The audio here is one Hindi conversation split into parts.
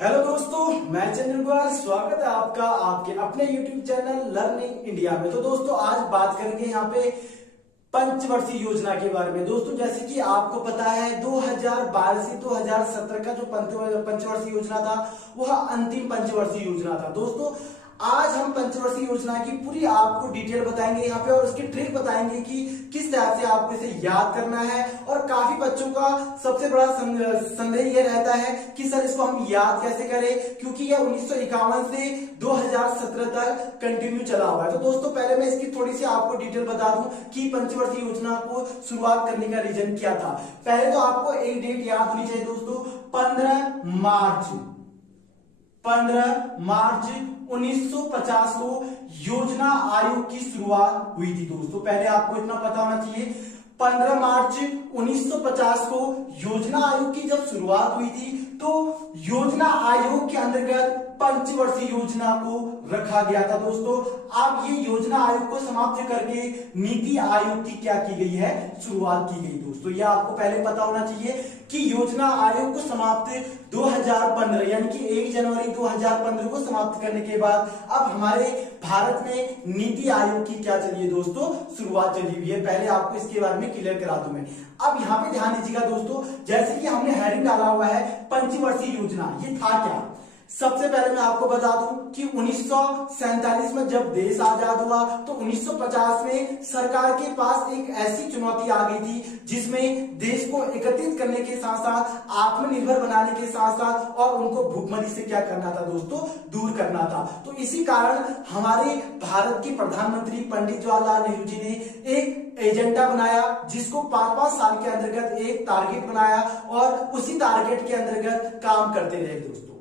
हेलो दोस्तों, मैं चंद्र कुमार। स्वागत है आपका आपके अपने YouTube चैनल लर्निंग इंडिया में। तो दोस्तों, आज बात करेंगे यहाँ पे पंचवर्षीय योजना के बारे में। दोस्तों, जैसे कि आपको पता है 2012 से 2017 का जो पंचवर्षीय योजना था वह अंतिम पंचवर्षीय योजना था। दोस्तों, आज हम पंचवर्षीय योजना की पूरी आपको डिटेल बताएंगे यहाँ पे और उसकी ट्रिक बताएंगे कि किस तरह से आपको इसे याद करना है। और काफी बच्चों का सबसे बड़ा संदेह ये रहता है कि सर इसको हम याद कैसे करें, क्योंकि यह 1951 से 2017 तक कंटिन्यू चला हुआ है। तो दोस्तों, पहले मैं इसकी थोड़ी सी आपको डिटेल बता दूं कि पंचवर्षीय योजना को शुरुआत करने का रीजन क्या था। पहले तो आपको एक डेट याद होनी चाहिए दोस्तों, 15 मार्च 1950 को योजना आयोग की शुरुआत हुई थी। दोस्तों, पहले आपको इतना पता होना चाहिए, 15 मार्च 1950 को योजना आयोग की जब शुरुआत हुई थी तो योजना आयोग के अंतर्गत पंचवर्षीय योजना को रखा गया था। दोस्तों, अब ये योजना आयोग को समाप्त करके नीति आयोग की क्या की गई है, शुरुआत की गई। दोस्तों, ये आपको पहले पता होना चाहिए कि योजना आयोग को समाप्त 2015 यानी कि 1 जनवरी 2015 को समाप्त करने के बाद अब हमारे भारत में नीति आयोग की क्या चली है दोस्तों, शुरुआत चली हुई है। पहले आपको इसके बारे में क्लियर करा दूं मैं। अब यहाँ पे ध्यान दीजिएगा दोस्तों, जैसे कि हमने हेडिंग डाला हुआ है पंचवर्षीय योजना, ये था क्या। सबसे पहले मैं आपको बता दूं कि 1947 में जब देश आजाद हुआ तो 1950 में सरकार के पास एक ऐसी चुनौती आ गई थी जिसमें देश को एकत्रित करने के साथ साथ आत्मनिर्भर बनाने के साथ साथ और उनको भूखमरी से क्या करना था दोस्तों, दूर करना था। तो इसी कारण हमारे भारत के प्रधानमंत्री पंडित जवाहरलाल नेहरू जी ने एक एजेंडा बनाया जिसको 5-5 साल के अंतर्गत एक टारगेट बनाया और उसी टारगेट के अंतर्गत काम करते रहे। दोस्तों,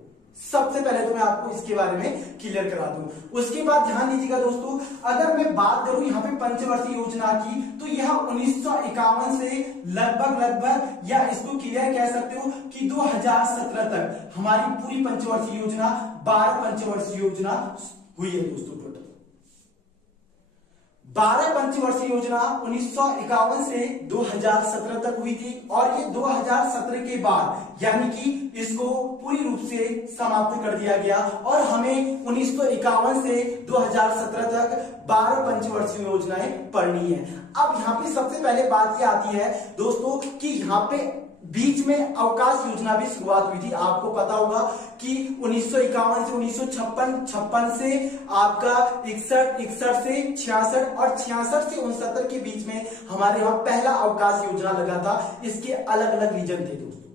सबसे पहले तो मैं आपको इसके बारे में क्लियर करा दूं। उसके बाद ध्यान दीजिएगा दोस्तों, अगर मैं बात करूं यहाँ पे पंचवर्षीय योजना की तो यह 1951 से लगभग या इसको क्लियर कह सकते हो कि 2017 तक हमारी पूरी पंचवर्षीय योजना 12 पंचवर्षीय योजना हुई है। दोस्तों, टोटल 12 पंचवर्षीय योजना 1951 से 2017 तक हुई थी और ये 2017 के बाद यानी कि इसको पूरी रूप से समाप्त कर दिया गया और हमें 1951 से 2017 तक 12 पंचवर्षीय योजनाएं पढ़नी है। अब यहाँ पे सबसे पहले बात ये आती है दोस्तों कि यहाँ पे बीच में अवकाश योजना भी शुरुआत हुई थी। आपको पता होगा कि 1951 से 1956 से आपका 61 से 66 और 66 से 69 के बीच में हमारे यहाँ पहला अवकाश योजना लगा था। इसके अलग अलग रीजन थे। दोस्तों,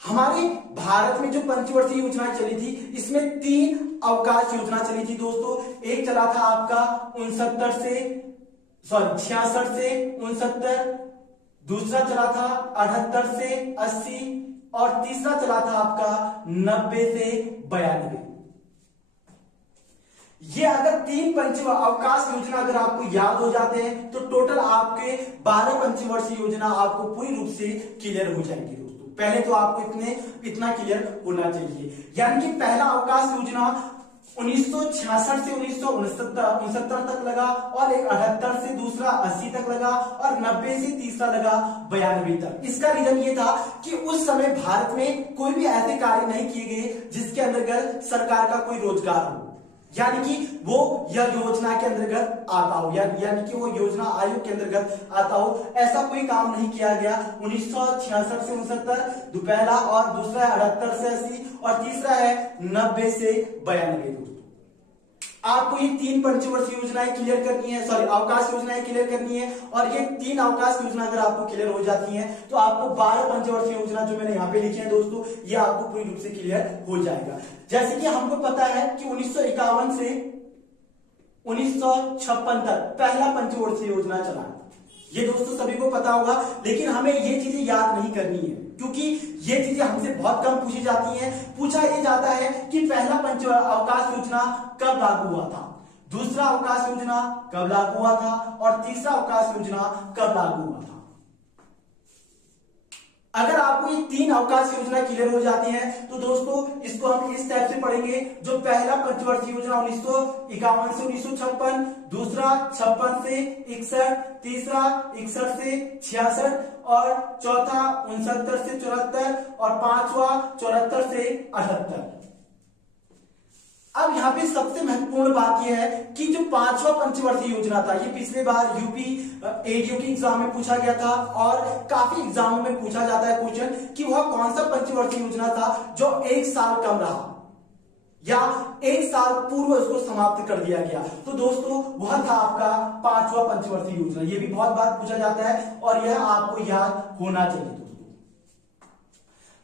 हमारे भारत में जो पंचवर्षीय योजना चली थी इसमें 3 अवकाश योजना चली थी। दोस्तों, एक चला था आपका 66 से 69, दूसरा चला था 78 से 80 और तीसरा चला था आपका 90 से 92। ये अगर 3 पंच अवकाश योजना अगर आपको याद हो जाते हैं तो टोटल आपके 12 पंचवर्षीय योजना आपको पूरी रूप से क्लियर हो जाएंगी। दोस्तों, पहले तो आपको इतना क्लियर होना चाहिए, यानी कि पहला अवकाश योजना 1966 से 1969 तक लगा और एक 78 से दूसरा 80 तक लगा और 90 से तीसरा लगा 92 तक। इसका रीजन ये था कि उस समय भारत में कोई भी ऐसे कार्य नहीं किए गए जिसके अंतर्गत सरकार का कोई रोजगार हो, यानी कि वो यह योजना के अंतर्गत आता हो यानी कि वो योजना आयोग के अंतर्गत आता हो, ऐसा कोई काम नहीं किया गया। 1966 से 69 पहला और दूसरा 78 से 80 और तीसरा है 90 से 92। आपको ये 3 पंचवर्षीय योजनाएं क्लियर करनी है, अवकाश योजनाएं क्लियर करनी है और ये 3 अवकाश योजना अगर आपको क्लियर हो जाती हैं तो आपको 12 पंचवर्षीय योजना जो मैंने यहाँ पे लिखी है दोस्तों, ये आपको पूरी रूप से क्लियर हो जाएगा। जैसे कि हमको पता है कि 1951 से 1956 तक पहला पंचवर्षीय योजना चला, ये दोस्तों सभी को पता होगा। लेकिन हमें ये चीजें याद नहीं करनी है क्योंकि ये चीजें हमसे बहुत कम पूछी जाती हैं। पूछा ये जाता है कि पहला पंच अवकाश योजना कब लागू हुआ था, दूसरा अवकाश योजना कब लागू हुआ था और तीसरा अवकाश योजना कब लागू हुआ था। अगर आपको ये 3 अवकाश योजना क्लियर हो जाती है तो दोस्तों इसको हम इस टाइप से पढ़ेंगे। जो पहला पंचवर्षीय योजना 1951 से 1956, दूसरा 56 से 61, तीसरा 61 से 66 और चौथा 69 से 74 और पांचवा 74 से 78। अब यहाँ पे सबसे महत्वपूर्ण बात यह है कि जो पांचवा पंचवर्षीय योजना था, ये पिछले बार यूपी एडीओ के एग्जाम में पूछा गया था और काफी एग्जामों में पूछा जाता है क्वेश्चन कि वह कौन सा पंचवर्षीय योजना था जो 1 साल कम रहा या 1 साल पूर्व उसको समाप्त कर दिया गया। तो दोस्तों वह था आपका पांचवा पंचवर्षीय योजना। ये भी बहुत बार पूछा जाता है और यह आपको याद होना चाहिए।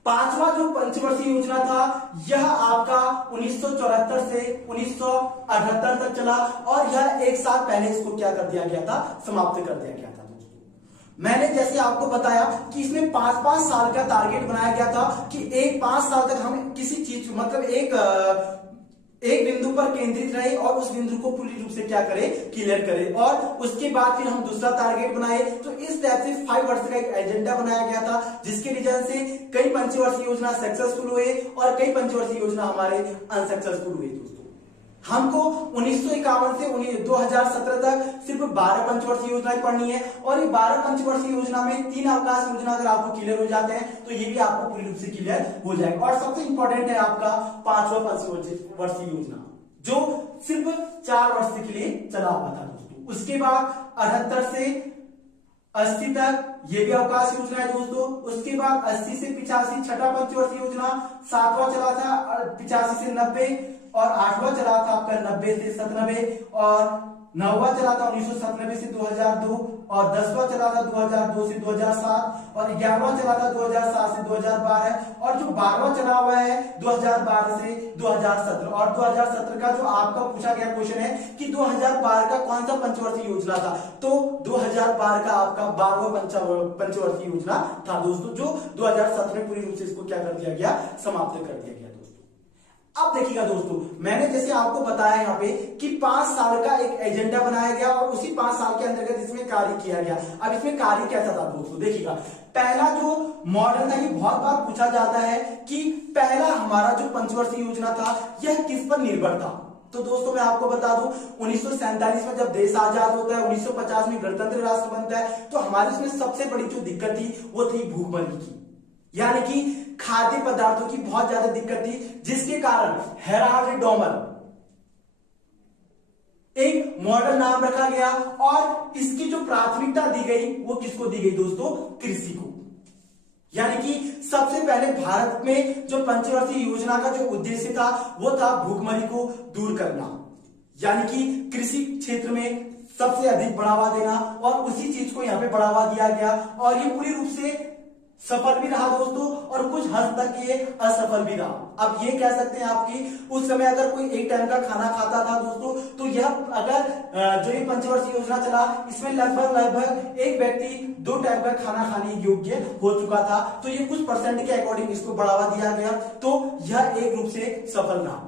पांचवा जो पंचवर्षीय योजना था यह आपका 1974 से 1978 तक चला और यह 1 साल पहले इसको क्या कर दिया गया था, समाप्त कर दिया गया था। दोस्तों मैंने जैसे आपको बताया कि इसमें 5-5 साल का टारगेट बनाया गया था कि 5 साल तक हम किसी चीज मतलब एक बिंदु पर केंद्रित रहे और उस बिंदु को पूरी रूप से क्या करें, क्लियर करें। और उसके बाद फिर हम दूसरा टारगेट बनाए। तो इस टाइप से 5 वर्ष का एक एजेंडा बनाया गया था जिसके रीजन से कई पंचवर्षीय योजना सक्सेसफुल हुए और कई पंचवर्षीय योजना हमारे अनसक्सेसफुल हुए। दोस्तों हमको 1951 से 2017 तक सिर्फ 12 पंचवर्षीय योजनाएं पढ़नी है और ये 12 पंचवर्षीय योजना में 3 अवकाश योजना अगर आपको क्लियर हो जाते हैं तो ये भी आपको पूरी रूप से क्लियर हो जाएगा। और सबसे इंपॉर्टेंट है आपका पांचवा पंचवर्षीय योजना जो सिर्फ 4 वर्ष के लिए चला हुआ था। दोस्तों उसके बाद 78 से 80 तक ये भी अवकाश योजना है। दोस्तों उसके बाद 80 से 85 छठा पंचवर्षीय योजना, 7वां चला था 85 से 90 और 8वां चला था आपका 90 से 97 और 9वां चला था 1997 से 2002 और 10वां चला था 2002 से 2007 और 11वां चला था 2007 से 2012 और जो 12वां चला हुआ है 2012 से 2017। और 2017 का जो आपका पूछा गया क्वेश्चन है कि 2012 का कौन सा पंचवर्षीय योजना था, तो 2012 का आपका 12वां पंचवर्षीय योजना था दोस्तों, जो 2017 में पूरी रूप से इसको क्या कर दिया गया, समाप्त कर दिया गया। अब देखिएगा दोस्तों मैंने जैसे आपको बताया यहाँ पे कि 5 साल का एक एजेंडा बनाया गया और उसी 5 साल के अंतर्गत इसमें कार्य किया गया। अब इसमें कार्य कैसा था दोस्तों, देखिएगा पहला जो मॉडल था, ये बहुत बार पूछा जाता है कि पहला हमारा जो पंचवर्षीय योजना था यह किस पर निर्भर था। तो दोस्तों मैं आपको बता दूं 1947 में जब देश आजाद होता है, 1950 में गणतंत्र राष्ट्र बनता है, तो हमारी इसमें सबसे बड़ी जो दिक्कत थी वो थी भूखमरी की, यानी कि खाद्य पदार्थों की बहुत ज्यादा दिक्कत थी, जिसके कारण हेराल्ड डोमर एक मॉडल नाम रखा गया और इसकी जो प्राथमिकता दी गई वो किसको दी गई दोस्तों, कृषि को। यानी कि सबसे पहले भारत में जो पंचवर्षीय योजना का जो उद्देश्य था वो था भूखमरी को दूर करना, यानी कि कृषि क्षेत्र में सबसे अधिक बढ़ावा देना और उसी चीज को यहाँ पे बढ़ावा दिया गया और ये पूरी रूप से सफल भी रहा दोस्तों और कुछ हद तक ये असफल भी रहा। अब ये कह सकते हैं आपकी उस समय अगर कोई एक टाइम का खाना खाता था दोस्तों, तो यह अगर जो ये पंचवर्षीय योजना चला इसमें लगभग एक व्यक्ति 2 टाइम का खाना खाने योग्य हो चुका था, तो ये कुछ परसेंट के अकॉर्डिंग इसको बढ़ावा दिया गया, तो यह एक रूप से सफल रहा।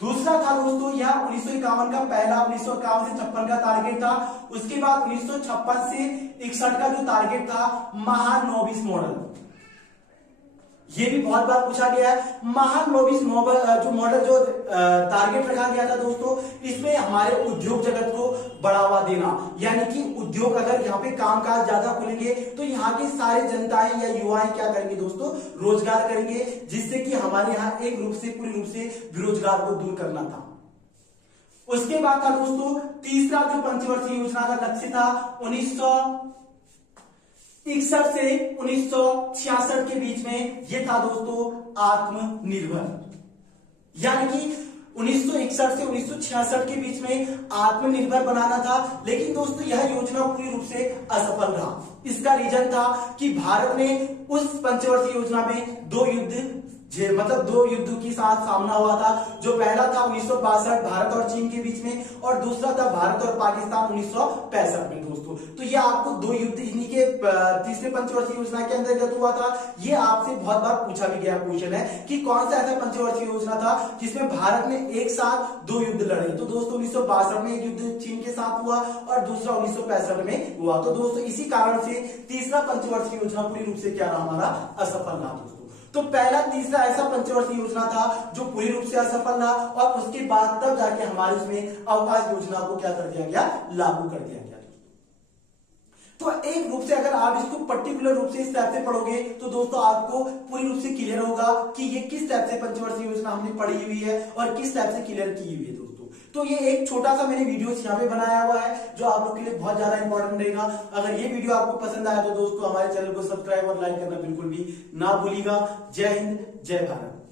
दूसरा था दोस्तों यह 1951 का पहला 1951 से 56 का टारगेट था। उसके बाद 1956 से 61 का जो टारगेट था महानोबिस मॉडल, ये भी बहुत बार पूछा गया है। महानोबिस जो मॉडल जो टारगेट रखा गया था दोस्तों, इसमें हमारे उद्योग जगत को बढ़ावा देना, यानी कि उद्योग अगर यहाँ पे कामकाज ज्यादा खुलेंगे तो यहाँ की सारी जनताएं या युवाएं क्या करेंगे दोस्तों, रोजगार करेंगे, जिससे कि हमारे यहाँ एक रूप से पूरी रूप से बेरोजगार को दूर करना था। उसके बाद था दोस्तों तीसरा जो पंचवर्षीय योजना का लक्ष्य था 1961 से 1966 के बीच में, ये था दोस्तों आत्मनिर्भर, यानी कि 1961 से 1966 के बीच में आत्मनिर्भर बनाना था। लेकिन दोस्तों यह योजना पूरी रूप से असफल रहा। इसका रीजन था कि भारत ने उस पंचवर्षीय योजना में 2 युद्ध मतलब दो युद्धों के साथ सामना हुआ था। जो पहला था 1962 भारत और चीन के बीच में, और दूसरा था भारत और पाकिस्तान 1965 में दोस्तों। तो ये आपको दो युद्ध इन्हीं के तीसरे पंचवर्षीय योजना के अंतर्गत हुआ था। ये आपसे बहुत बार पूछा भी गया क्वेश्चन है कि कौन सा ऐसा पंचवर्षीय योजना था जिसमें भारत ने एक साथ दो युद्ध लड़े। तो दोस्तों 1962 में एक युद्ध चीन के साथ हुआ और दूसरा 1965 में हुआ। तो दोस्तों इसी कारण से तीसरा पंचवर्षीय योजना पूरी रूप से क्या रहा, हमारा असफल रहा दोस्तों। तो पहला तीसरा ऐसा पंचवर्षीय योजना था जो पूरी रूप से असफल रहा, और उसके बाद तब जाके हमारे उसमें अवकाश योजना को क्या कर दिया गया, लागू कर दिया गया। तो एक रूप से अगर आप इसको पर्टिकुलर रूप से इस टाइप से पढ़ोगे तो दोस्तों आपको पूरी रूप से क्लियर होगा कि ये किस टाइप से पंचवर्षीय योजना हमने पढ़ी हुई है और किस टाइप से क्लियर की हुई है दोस्तों। तो ये एक छोटा सा मैंने वीडियो यहाँ पे बनाया हुआ है जो आप लोग के लिए बहुत ज्यादा इंपॉर्टेंट रहेगा। अगर ये वीडियो आपको पसंद आया तो दोस्तों हमारे चैनल को सब्सक्राइब और लाइक करना बिल्कुल भी ना भूलिएगा। जय हिंद, जय भारत।